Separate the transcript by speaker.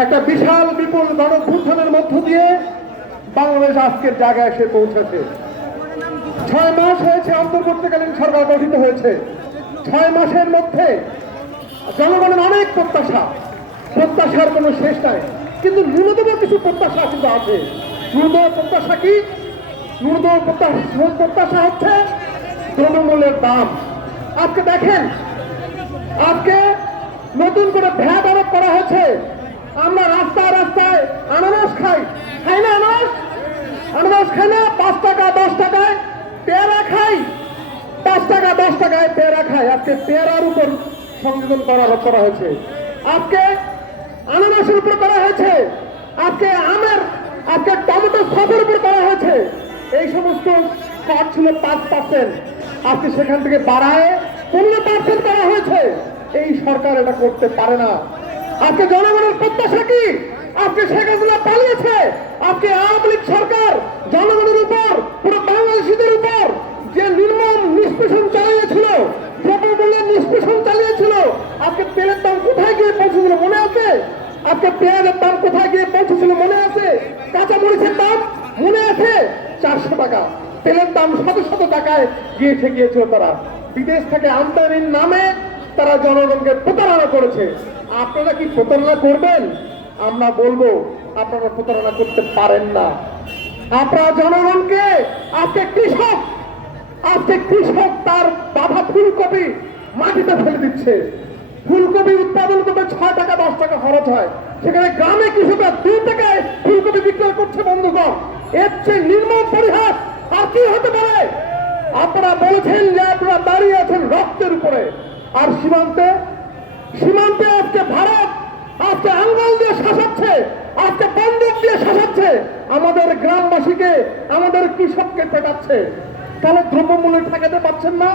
Speaker 1: একটা বিশাল বিপুল গণভ্যুত্থানের মধ্য দিয়ে বাংলাদেশ আজকের জায়গায় এসে পৌঁছেছে। ছয় মাস হয়েছে অন্তর্বর্তীকালীন সরকার গঠিত হয়েছে। ছয় মাসের মধ্যে জনগণের অনেক প্রত্যাশা। প্রত্যাশার কোনো শেষ নাই। কিন্তু ন্যূনতম কিছু প্রত্যাশা কিন্তু আছে। ন্যূনতম প্রত্যাশা কি? ন্যূনতম প্রত্যাশা প্রত্যাশা হচ্ছে দ্রব্যমূল্যের দাম। আজকে দেখেন, আজকে নতুন করে ভ্যাট আরোপ করা হয়েছে। আমরা রাস্তায় রাস্তায় আনারস খাই। খাই না আনারস আনারস খাই না, পাঁচ টাকা, দশ টাকায় পেয়ারা খাই। পাঁচ টাকা, দশ টাকায় পেয়ারা খাই। আজকে পেয়ারার উপর সংযোজন করা করা হয়েছে। আজকে আনারসের উপর করা হয়েছে। আজকে আমের, আজকে টমেটো সসের উপর করা হয়েছে। এই সমস্ত কর ছিল পাঁচ পার্সেন্ট আজকে সেখান থেকে বাড়ায় পনেরো পার্সেন্ট করা হয়েছে। এই সরকার এটা করতে পারে না। আজকে জনগণের প্রত্যাশা কি? আজকে শেখ হাসিনা পালিয়েছে। আজকে আওয়ামী লীগ সরকার জনগণের উপর, পুরো বাংলাদেশিদের উপর যে নির্মম নিষ্পেষণ চালিয়েছিল দ্রব্যমূল্যের নিষ্পেষণ চালিয়েছিল, আজকে তেলের দাম কোথায় গিয়ে পৌঁছেছিল মনে আছে? আজকে পেঁয়াজের দাম কোথায় গিয়ে পৌঁছেছিল মনে আছে? কাঁচা মরিচের দাম মনে আছে? চারশো টাকা। তেলের দাম শত শত টাকায় গিয়ে ঠেকিয়েছিল তারা। বিদেশ থেকে আমদানির নামে তারা জনগণকে প্রতারণা করেছে। আপনারা কি প্রতারণা করবেন? আমরা বলব, আপনারা প্রতারণা করতে পারেন না। আপনারা জনগণকে, আজকে কৃষক আজকে কৃষক তার বাধা ফুলকপি মাটিতে ফেলে দিচ্ছে। ফুলকপি উৎপাদন করতে ছয় টাকা, দশ টাকা খরচ হয়। সেখানে গ্রামে কৃষকরা দুই টাকায় ফুলকপি বিক্রয় করছে, বন্ধুগণ। এর চেয়ে নির্মম পরিহাস আর কি হতে পারে? আপনারা বলেছেন যে আপনারা দাঁড়িয়ে আছেন রক্তের উপরে। আর সীমান্তে আজকে ভারত আজকে আঙ্গাল শাসাচ্ছে আজকে বন্দুক দিয়ে শাসাচ্ছে আমাদের গ্রামবাসীকে, আমাদের কৃষককে পেটাচ্ছে। তাহলে দ্রব্যমূল্য ঠেকাতে পারছেন না।